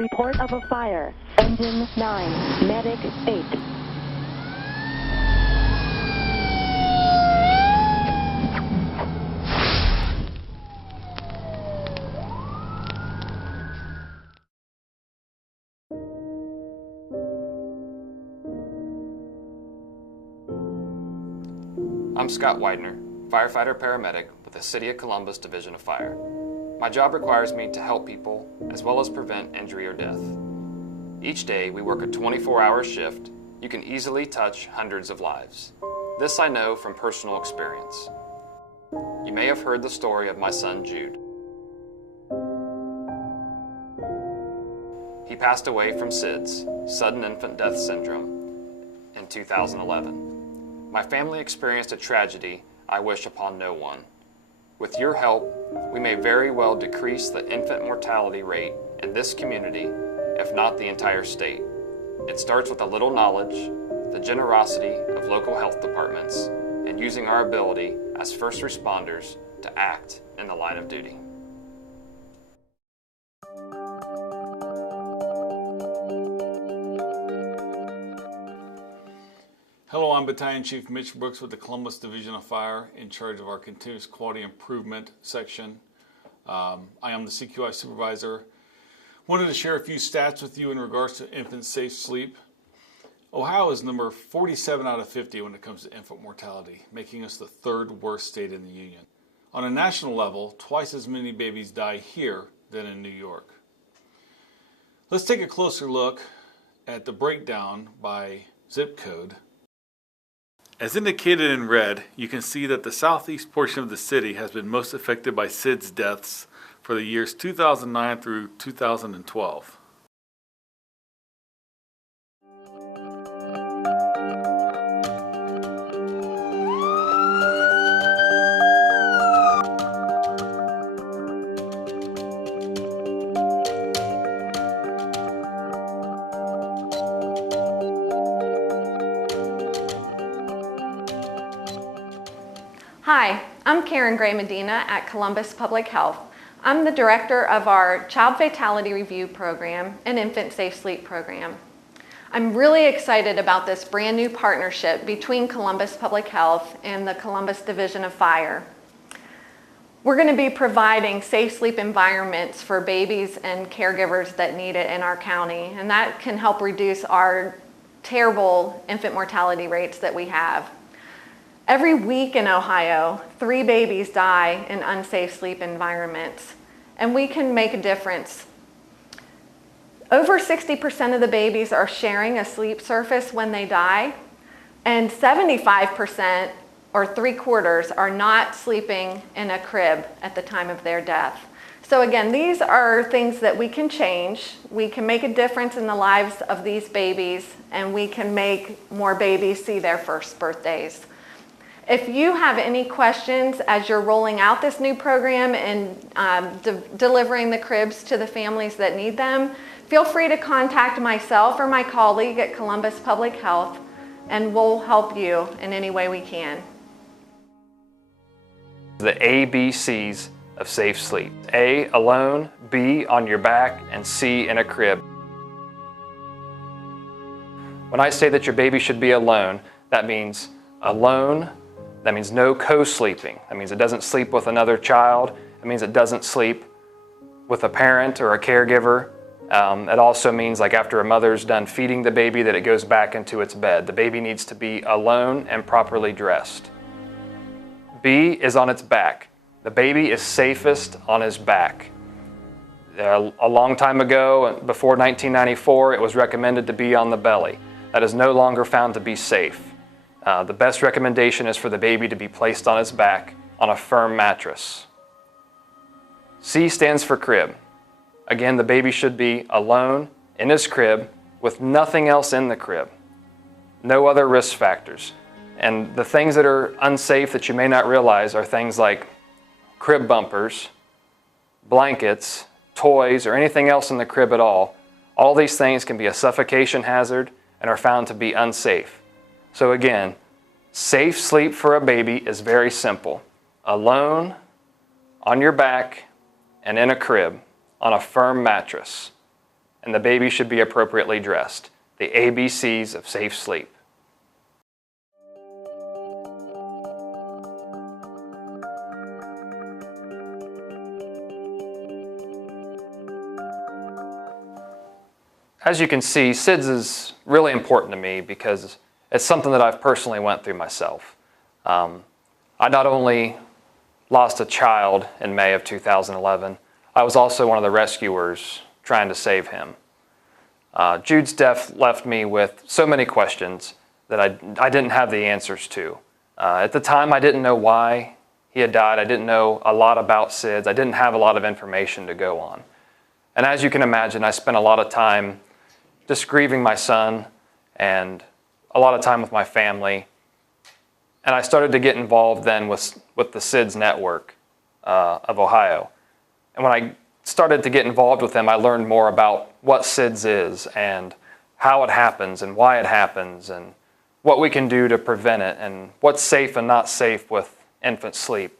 Report of a fire. Engine 9, medic 8. I'm Scott Widener, firefighter-paramedic with the City of Columbus Division of Fire. My job requires me to help people as well as prevent injury or death. Each day we work a 24-hour shift. You can easily touch hundreds of lives. This I know from personal experience. You may have heard the story of my son Jude. He passed away from SIDS, sudden infant death syndrome, in 2011. My family experienced a tragedy I wish upon no one. With your help, we may very well decrease the infant mortality rate in this community, if not the entire state. It starts with a little knowledge, the generosity of local health departments, and using our ability as first responders to act in the line of duty. Hello, I'm Battalion Chief Mitch Brooks with the Columbus Division of Fire, in charge of our Continuous Quality Improvement section. I am the CQI Supervisor. Wanted to share a few stats with you in regards to infant safe sleep. Ohio is number 47 out of 50 when it comes to infant mortality, making us the third worst state in the union. On a national level, twice as many babies die here than in New York. Let's take a closer look at the breakdown by zip code. As indicated in red, you can see that the southeast portion of the city has been most affected by SIDS deaths for the years 2009 through 2012. Hi, I'm Karen Gray Medina at Columbus Public Health. I'm the director of our Child Fatality Review Program and Infant Safe Sleep Program. I'm really excited about this brand new partnership between Columbus Public Health and the Columbus Division of Fire. We're going to be providing safe sleep environments for babies and caregivers that need it in our county, and that can help reduce our terrible infant mortality rates that we have. Every week in Ohio, 3 babies die in unsafe sleep environments, and we can make a difference. Over 60% of the babies are sharing a sleep surface when they die, and 75% or 3/4 are not sleeping in a crib at the time of their death. So again, these are things that we can change. We can make a difference in the lives of these babies, and we can make more babies see their first birthdays. If you have any questions as you're rolling out this new program and delivering the cribs to the families that need them, feel free to contact myself or my colleague at Columbus Public Health, and we'll help you in any way we can. The ABCs of safe sleep. A, alone, B, on your back, and C, in a crib. When I say that your baby should be alone, that means alone. That means no co-sleeping. That means it doesn't sleep with another child. It means it doesn't sleep with a parent or a caregiver. It also means, like, after a mother's done feeding the baby, that it goes back into its bed. The baby needs to be alone and properly dressed. B is on its back. The baby is safest on his back. A long time ago, before 1994, it was recommended to be on the belly. That is no longer found to be safe. The best recommendation is for the baby to be placed on its back on a firm mattress. C stands for crib. Again, the baby should be alone in his crib with nothing else in the crib. No other risk factors. And the things that are unsafe that you may not realize are things like crib bumpers, blankets, toys, or anything else in the crib at all. All these things can be a suffocation hazard and are found to be unsafe. So again, safe sleep for a baby is very simple. Alone, on your back, and in a crib, on a firm mattress. and the baby should be appropriately dressed. The ABCs of safe sleep. As you can see, SIDS is really important to me because it's something that I've personally went through myself. I not only lost a child in May of 2011, I was also one of the rescuers trying to save him. Jude's death left me with so many questions that I didn't have the answers to. At the time, I didn't know why he had died. I didn't know a lot about SIDS. I didn't have a lot of information to go on. And as you can imagine, I spent a lot of time just grieving my son and a lot of time with my family. And I started to get involved then with the SIDS network of Ohio. And when I started to get involved with them, I learned more about what SIDS is and how it happens and why it happens and what we can do to prevent it and what's safe and not safe with infant sleep.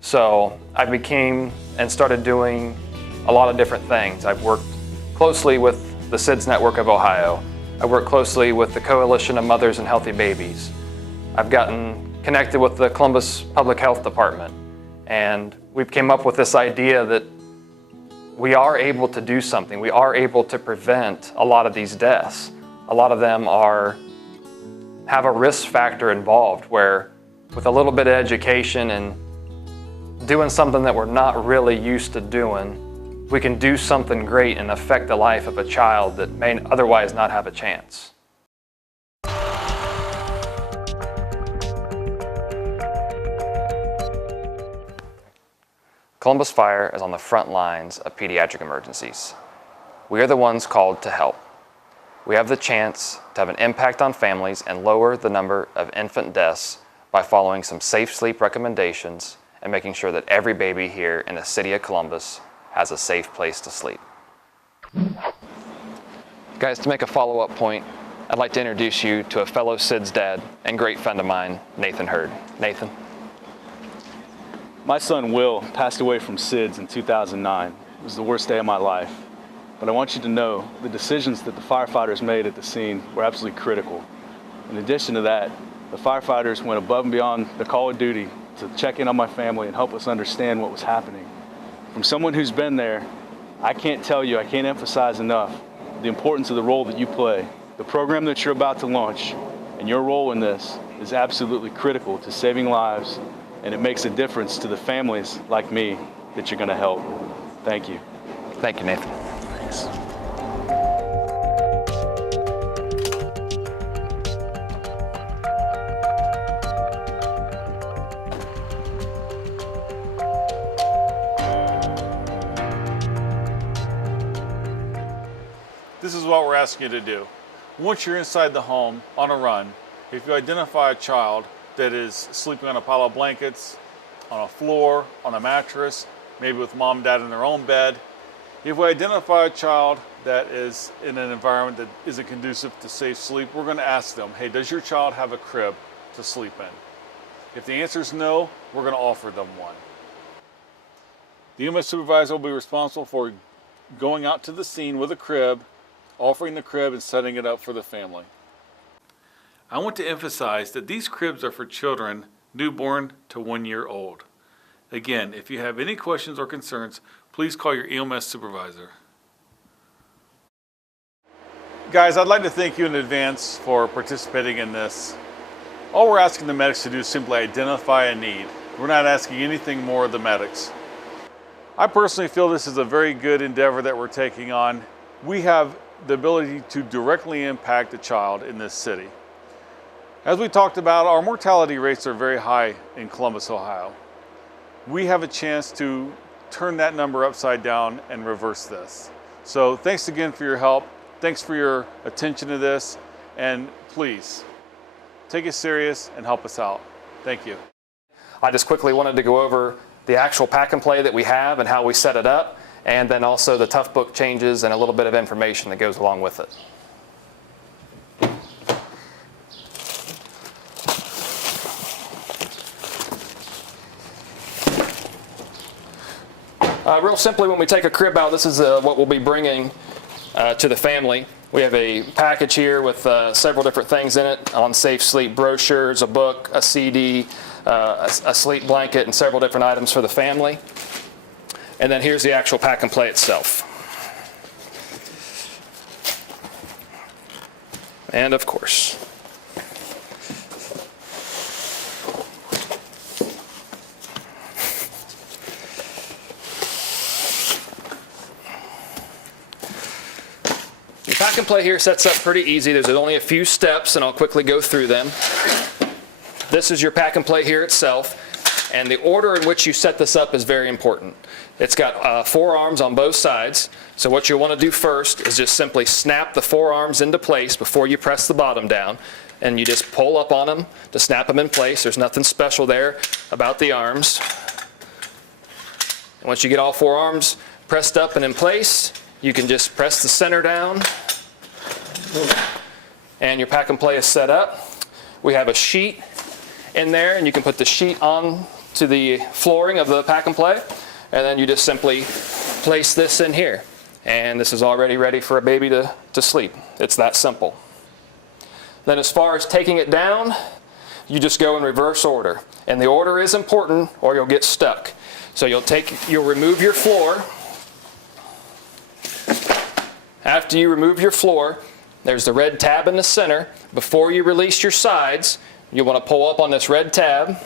So I became and started doing a lot of different things. I've worked closely with the SIDS Network of Ohio. I work closely with the Coalition of Mothers and Healthy Babies. I've gotten connected with the Columbus Public Health Department, and we've came up with this idea that we are able to do something. We are able to prevent a lot of these deaths. A lot of them have a risk factor involved where with a little bit of education and doing something that we're not really used to doing, we can do something great and affect the life of a child that may otherwise not have a chance. Columbus Fire is on the front lines of pediatric emergencies. We are the ones called to help. We have the chance to have an impact on families and lower the number of infant deaths by following some safe sleep recommendations and making sure that every baby here in the city of Columbus has a safe place to sleep. Guys, to make a follow-up point, I'd like to introduce you to a fellow SIDS dad and great friend of mine, Nathan Hurd. Nathan. My son Will passed away from SIDS in 2009. It was the worst day of my life. But I want you to know the decisions that the firefighters made at the scene were absolutely critical. In addition to that, the firefighters went above and beyond the call of duty to check in on my family and help us understand what was happening. From someone who's been there, I can't emphasize enough the importance of the role that you play. The program that you're about to launch and your role in this is absolutely critical to saving lives, and it makes a difference to the families like me that you're going to help. Thank you. Thank you, Nathan. Thanks. This is what we're asking you to do. Once you're inside the home on a run, if you identify a child that is sleeping on a pile of blankets, on a floor, on a mattress, maybe with mom and dad in their own bed, if we identify a child that is in an environment that isn't conducive to safe sleep, we're going to ask them, hey, does your child have a crib to sleep in? If the answer is no, we're going to offer them one. The EMS supervisor will be responsible for going out to the scene with a crib, offering the crib and setting it up for the family. I want to emphasize that these cribs are for children newborn to 1 year old. Again, if you have any questions or concerns, please call your EMS supervisor. Guys, I'd like to thank you in advance for participating in this. All we're asking the medics to do is simply identify a need. We're not asking anything more of the medics. I personally feel this is a very good endeavor that we're taking on. We have the ability to directly impact a child in this city. As we talked about, our mortality rates are very high in Columbus, Ohio. We have a chance to turn that number upside down and reverse this. So thanks again for your help. Thanks for your attention to this. And please, take it serious and help us out. Thank you. I just quickly wanted to go over the actual pack and play that we have and how we set it up, and then also the tough book changes and a little bit of information that goes along with it. Real simply, when we take a crib out, this is what we'll be bringing to the family. We have a package here with several different things in it on safe sleep: brochures, a book, a CD, a sleep blanket, and several different items for the family. And then here's the actual pack and play itself. And of course, the pack and play here sets up pretty easy. There's only a few steps, and I'll quickly go through them. This is your pack and play here itself, and the order in which you set this up is very important. It's got 4 arms on both sides, so what you'll want to do first is just simply snap the 4 arms into place before you press the bottom down, and you just pull up on them to snap them in place. There's nothing special there about the arms. And once you get all 4 arms pressed up and in place, you can just press the center down, and your pack and play is set up. We have a sheet in there, and you can put the sheet on to the flooring of the pack and play, and then you just simply place this in here. And this is already ready for a baby to sleep. It's that simple. Then as far as taking it down, you just go in reverse order. And the order is important or you'll get stuck. So you'll remove your floor. After you remove your floor, there's the red tab in the center. Before you release your sides, you want to pull up on this red tab.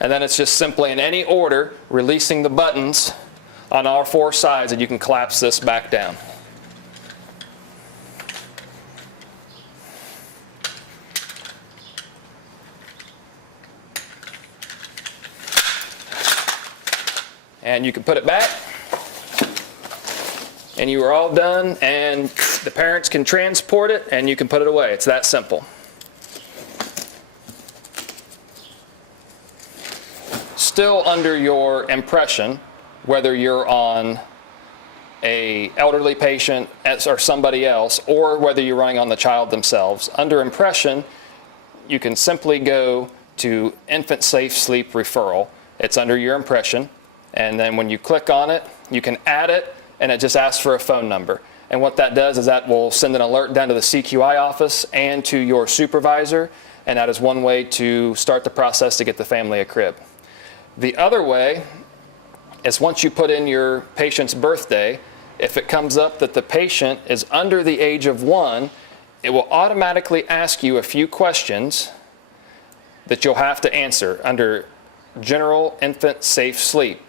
And then it's just simply in any order releasing the buttons on all 4 sides, and you can collapse this back down. And you can put it back, and you are all done, and the parents can transport it, and you can put it away. It's that simple. Still under your impression, whether you're on a elderly patient or somebody else, or whether you're running on the child themselves, under impression, you can simply go to Infant Safe Sleep Referral. It's under your impression, and then when you click on it, you can add it, and it just asks for a phone number. And what that does is that will send an alert down to the CQI office and to your supervisor, and that is one way to start the process to get the family a crib. The other way is once you put in your patient's birthday, if it comes up that the patient is under the age of 1, it will automatically ask you a few questions that you'll have to answer under General Infant Safe Sleep.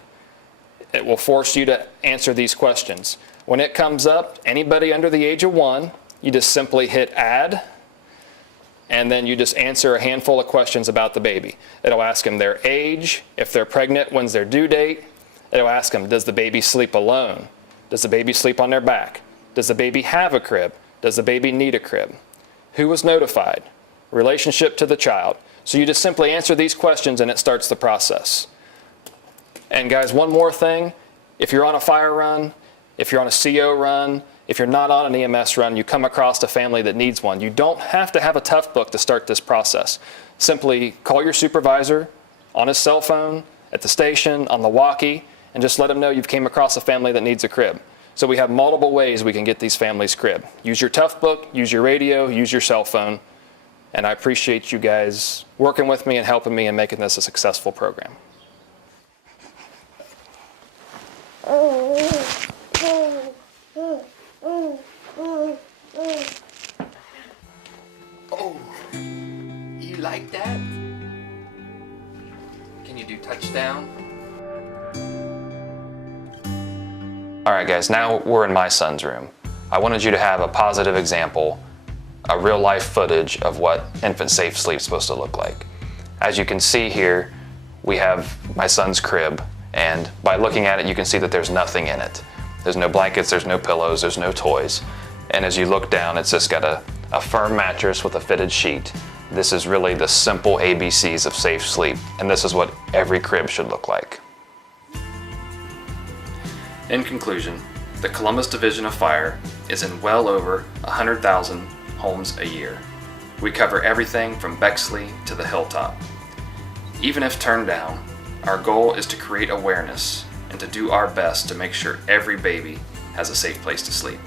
It will force you to answer these questions. When it comes up, anybody under the age of 1, you just simply hit add, and then you just answer a handful of questions about the baby. It'll ask them their age, if they're pregnant, when's their due date. It'll ask them, does the baby sleep alone? Does the baby sleep on their back? Does the baby have a crib? Does the baby need a crib? Who was notified? Relationship to the child. So you just simply answer these questions and it starts the process. And guys, one more thing. If you're on a fire run, if you're on a CO run, if you're not on an EMS run, you come across a family that needs one. You don't have to have a tough book to start this process. Simply call your supervisor on his cell phone, at the station, on the walkie, and just let them know you've came across a family that needs a crib. So we have multiple ways we can get these families crib. Use your tough book, use your radio, use your cell phone, and I appreciate you guys working with me and helping me and making this a successful program. Oh, you like that? Can you do touchdown? All right, guys, now we're in my son's room. I wanted you to have a positive example, a real life footage of what infant safe sleep is supposed to look like. As you can see here, we have my son's crib, and by looking at it, you can see that there's nothing in it. There's no blankets, there's no pillows, there's no toys. And as you look down, it's just got a firm mattress with a fitted sheet. This is really the simple ABCs of safe sleep, and this is what every crib should look like. In conclusion, the Columbus Division of Fire is in well over 100,000 homes a year. We cover everything from Bexley to the Hilltop. Even if turned down, our goal is to create awareness and to do our best to make sure every baby has a safe place to sleep.